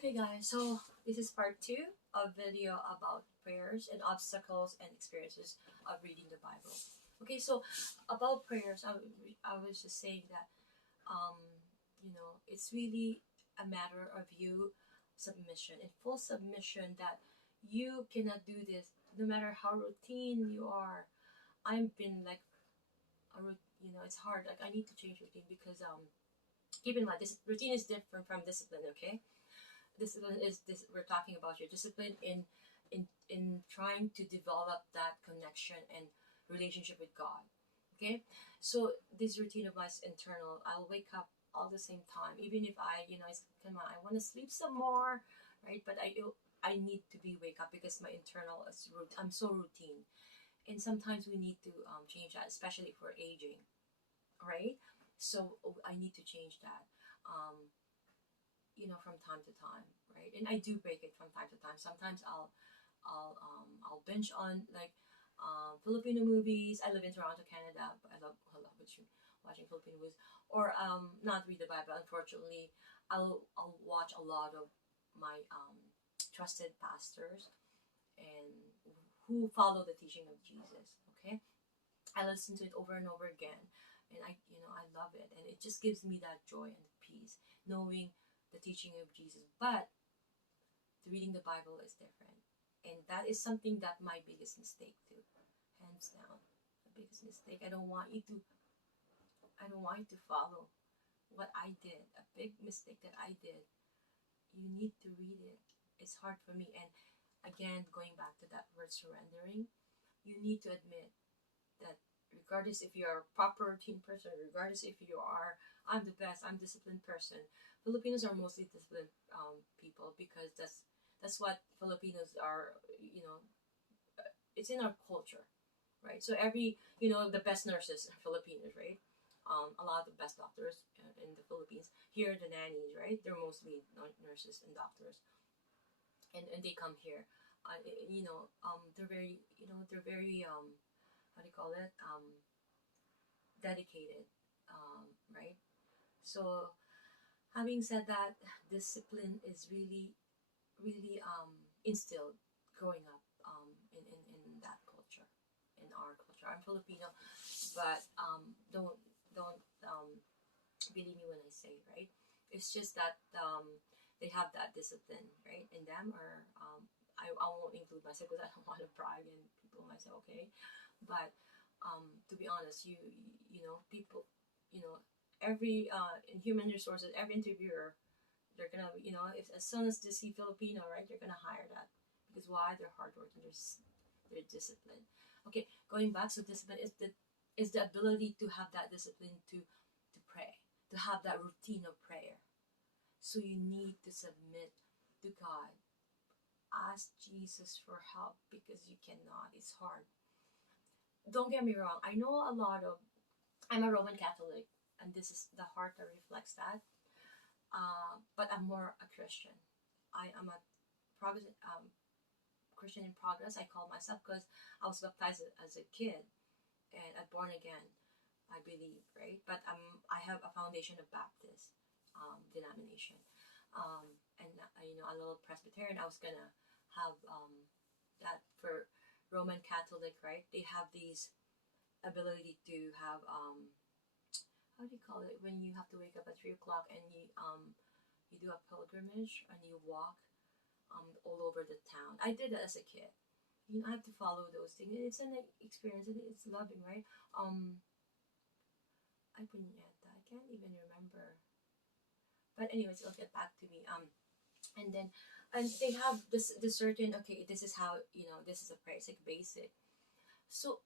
Okay guys, so this is part 2 of video about prayers and obstacles and experiences of reading the Bible. Okay, so about prayers, I was just saying that, um, it's really a matter of you submission and full submission that you cannot do this no matter how routine you are. I've been like, it's hard. Like I need to change routine because, keep in mind, this routine is different from discipline, okay? Discipline is this, we're talking about your discipline in trying to develop that connection and relationship with God. Okay, so this routine of mine is internal. I'll wake up all the same time, even if it's, come on, I want to sleep some more, right? But I need to be wake up because my internal is I'm so routine, and sometimes we need to change that, especially if we're aging, right? So I need to change that. From time to time, right? And I do break it from time to time. Sometimes I'll binge on like Filipino movies. I live in Toronto, Canada, but I love watching Filipino movies. Or not read the Bible. Unfortunately, I'll watch a lot of my trusted pastors and who follow the teaching of Jesus. Okay, I listen to it over and over again, and I love it, and it just gives me that joy and peace knowing the teaching of Jesus. But reading the Bible is different, and that is something that my biggest mistake too, hands down, the biggest mistake. I don't want you to follow what I did, a big mistake that I did. You need to read it. It's hard for me, and again, going back to that word surrendering, you need to admit that regardless if you're a proper routine person, regardless if you are, I'm the best, I'm a disciplined person. Filipinos are mostly disciplined people because that's what Filipinos are. It's in our culture, right? So the best nurses are Filipinos, right? A lot of the best doctors in the Philippines. Here, the nannies, right? They're mostly nurses and doctors, and they come here. They're very how do you call it? Dedicated, right? So, having said that, discipline is really, really instilled growing up in that culture, in our culture. I'm Filipino, but don't believe me when I say, right? It's just that they have that discipline, right, in them, or I won't include myself because I don't want to brag and people might say, okay, but to be honest, people, you know, every in human resources, every interviewer, they're gonna, if as soon as they see Filipino, right, they're gonna hire that because why? They're hardworking, they're disciplined. Okay, going back, so discipline is the ability to have that discipline to pray, to have that routine of prayer. So you need to submit to God. Ask Jesus for help because you cannot. It's hard. Don't get me wrong. I know a lot of. I'm a Roman Catholic, and this is the heart that reflects that. But I'm more a Christian. I am a progress, Christian in progress. I call myself because I was baptized as a kid and I'm born again. I believe, right? But I have a foundation of Baptist denomination, and a little Presbyterian. I was gonna have that for Roman Catholic, right? They have these ability to have how do you call it when you have to wake up at 3 o'clock and you do a pilgrimage and you walk all over the town. I did that as a kid. I have to follow those things. It's an experience and it's loving, right? I Punyeta. I can't even remember. But anyways, it'll get back to me. And then they have this certain, okay, this is how, this is a prayer. It's like basic. So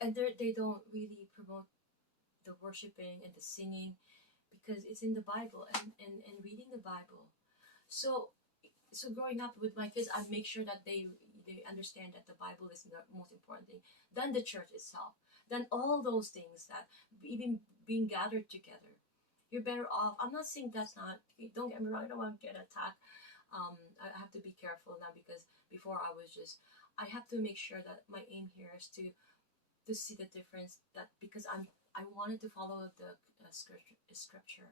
and they don't really promote the worshiping and the singing because it's in the Bible and reading the Bible. So growing up with my kids, I make sure that they understand that the Bible is the most important thing than the church itself, than all those things that even being gathered together. You're better off. I'm not saying that's not. Don't get me wrong. I don't want to get attacked. I have to be careful now because before I was just. I have to make sure that my aim here is to see the difference that because I wanted to follow the scripture